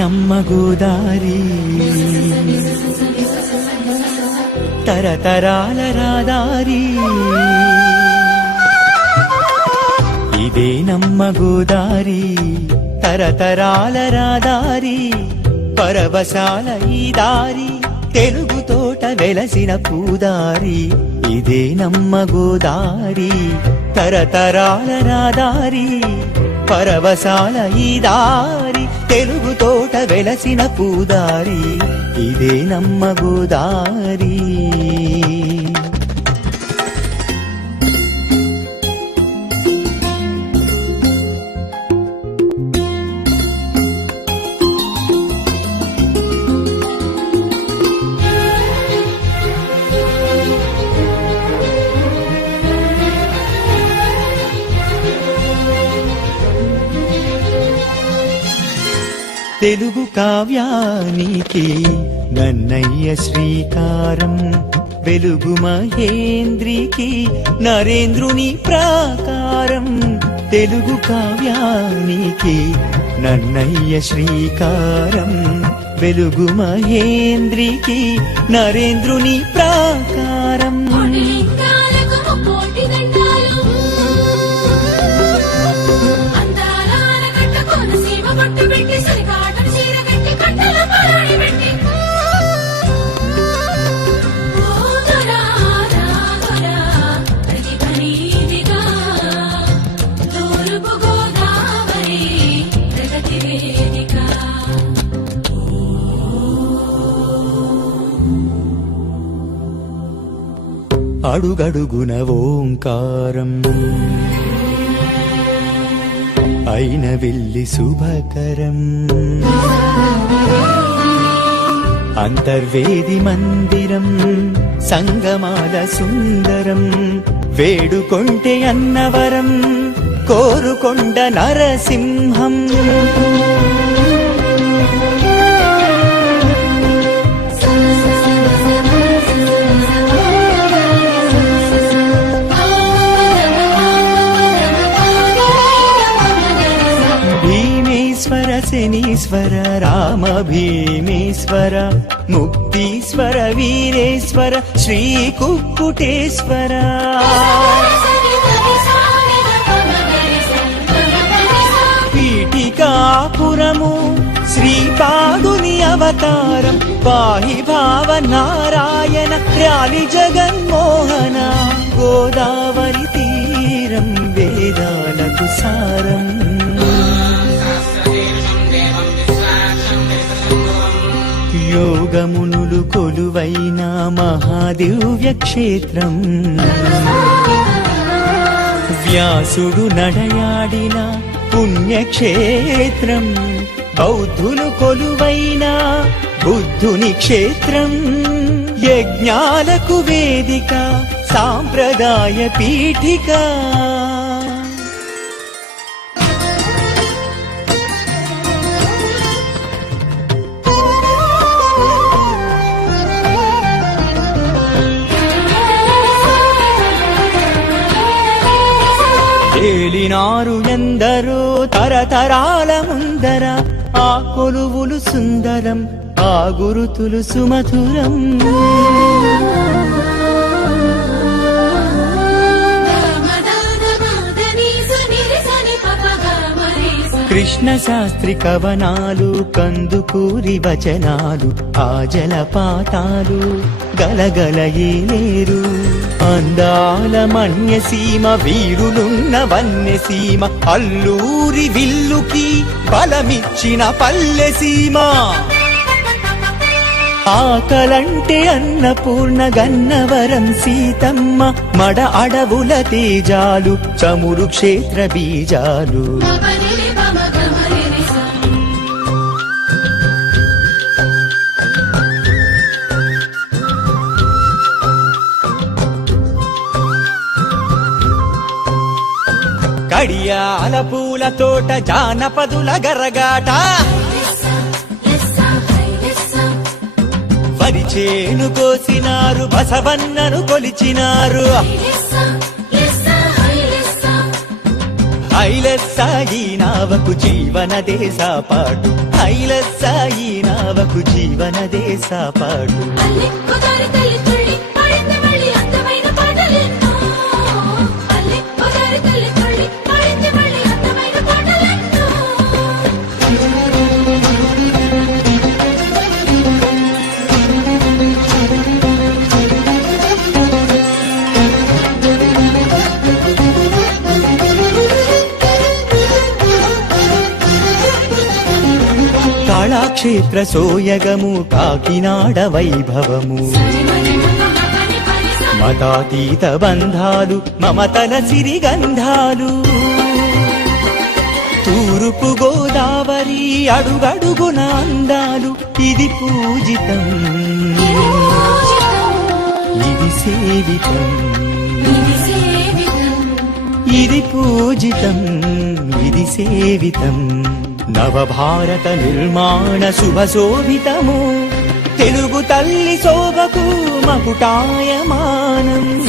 ఇదే నమ్మ గోదారి తరతరాల రాదారి. ఇదే నమ్మ గోదారి తరతరాల రాదారి. పరవశాల ఈ దారి తెలుగు తోట వెలసిన పూదారి. ఇదే నమ్మ గోదారి తరతరాల రాదారి. పరవశాల ఈ దారి తెలుగు తోట వెలసిన పూదారి ఇదే నమ్మ గోదారి. తెలుగు కావ్యానికి నన్నయ్య శ్రీకారం వెలుగు మహేంద్రికి నరేంద్రుని ప్రాకారం. తెలుగు కావ్యానికి నన్నయ్య శ్రీకారం వెలుగు మహేంద్రికి నరేంద్రుని ప్రాకారం. అడుగడుగున ఓంకారం. అయిన వెళ్ళి శుభకరం. అంతర్వేది మందిరం సంగమాల సుందరం. వేడుకొంటే అన్నవరం కోరుకొండ నరసింహం. భీమేశ్వర రామ భీమేశ్వర ముక్తీశ్వర వీరేశ్వర శ్రీ కుక్కుటేశ్వర. పీఠికాపురము శ్రీపాదుని అవతారం పాహి భావ నారాయణ ర్యాలి జగన్మోహన గోదావరి తీరం వేదాలకు సారం. మహాదివ్యక్షేత్రం. మహాదివ్య క్షేత్రం వ్యాసుడు నడయాడిన పుణ్యక్షేత్రం బౌద్ధులు కొలువైన బుద్ధుని క్షేత్రం యజ్ఞాలకు వేదిక సాంప్రదాయ పీఠిక. ఏలినారు ఎందరో తరతరాల ముందర. ఆ కొలువులు సుందరం ఆ గురుతులు సుమధురం. కృష్ణ శాస్త్రి కవనాలు కందుకూరి వచనాలు ఆ జలపాతాలు గలగల లేరు అందాల మన్యసీమ వీరులున్న వన్యసీమ అల్లూరి విల్లుకి బలమిచ్చిన పల్లెసీమ. ఆకలంటే అన్నపూర్ణ గన్నవరం సీతమ్మ మడ అడవుల తేజాలు చమురు క్షేత్ర బీజాలు. కడియాల పూల తోట జానపదుల గరగాట. వరి చేను కోసినారు బసవన్నను కొలిచినారు. ఐలస్సాయి నావకు జీవన దేశాపాటు ఐలస్సాయి నావకు జీవన దేశాపాటు అల్లె కాళాక్షేత్ర సోయగము కాకినాడ వైభవము. మతాతీత బంధాలు మమతల సిరిగంధాలు. తూర్పు గోదావరి అడుగడుగున అందాలు ఇది పూజితం. ఇది సేవితం. ఇది పూజితం ఇది సేవితం. నవభారత నిర్మాణ శుభశోభితము. తెలుగు తల్లి శోభకు మకుటాయమానం.